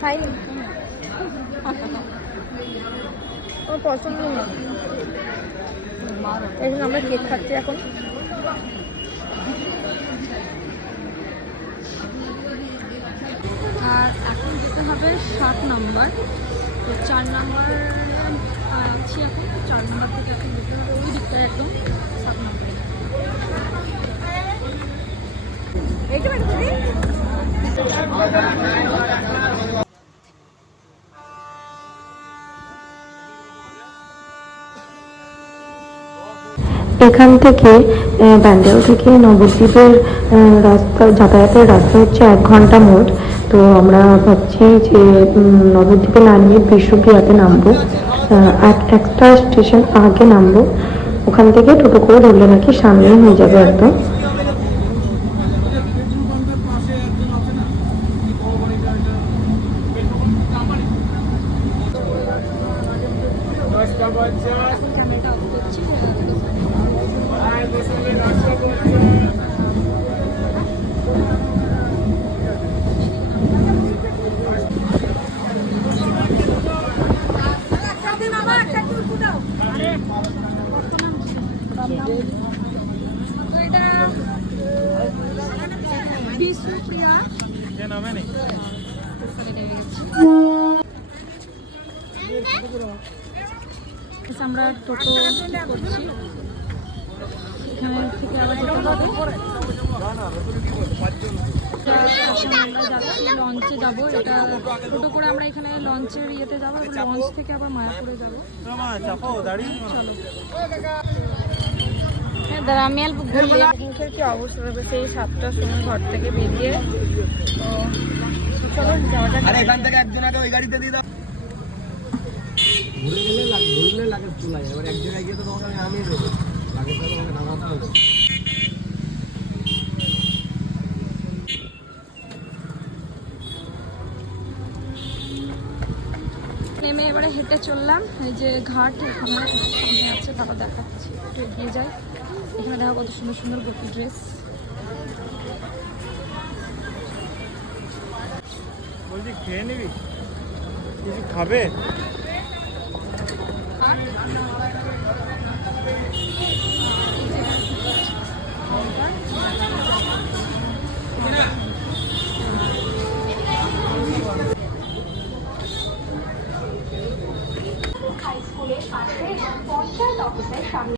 খাইনি, আমার পছন্দ না। এখানে আমরা কেক খাচ্ছি এখন। আর এখন যেতে হবে 7 নম্বর, তো 4 নম্বর আছি এখন। 4 নম্বর থেকে এখন যেতে হবে ওই দিকটায় একদম 7 নম্বরে। এখান থেকে ব্যান্ডেল থেকে নবদ্বীপের রাস্তা, যাতায়াতের রাস্তা হচ্ছে 1 ঘন্টা মোট। তো আমরা ভাবছি যে নবদ্বীপে না নিয়ে বিশ্বপ্রিয়াতে নামবো, একটা স্টেশন আগে নামবো। ওখান থেকে টোটো করে ধরলে নাকি সামনেই হয়ে যাবে একদম। ক্যামেরাটা অফ করছি। এটা বিষ্ণুপ্রিয়া আমরা টোটো করছি। এখানে থেকে আবার যেতে হবে। আমরা যাচ্ছি লঞ্চে যাবো। এটা টোটো করে আমরা এখানে লঞ্চের ইয়েতে যাবো, লঞ্চ থেকে আবার মায়াপুরে যাবো। চলো। আমি অল্প মুখের কি অবস্থা হবে সেই 7টার সময় ঘর থেকে বেরিয়ে। তো চলো যাওয়া যাক। এখান থেকে একজন আগে ওই গাড়িতে দিয়ে দাও। ঘুরলে লাগে চুলাই, এবার এক জায়গায় গিয়ে তো তোমাকে আমি নামিয়ে দেবো, লাগে তো তোমাকে নামাতে হবে। নেমে এবারে হেঁটে চললাম। এই যে ঘাট এখানে সামনে আছে, তারা দেখাচ্ছি, একটু এগিয়ে যাই। এখানে দেখো কত সুন্দর সুন্দর গোপী ড্রেস। বলছি খেয়ে নিবি, কিছু খাবে?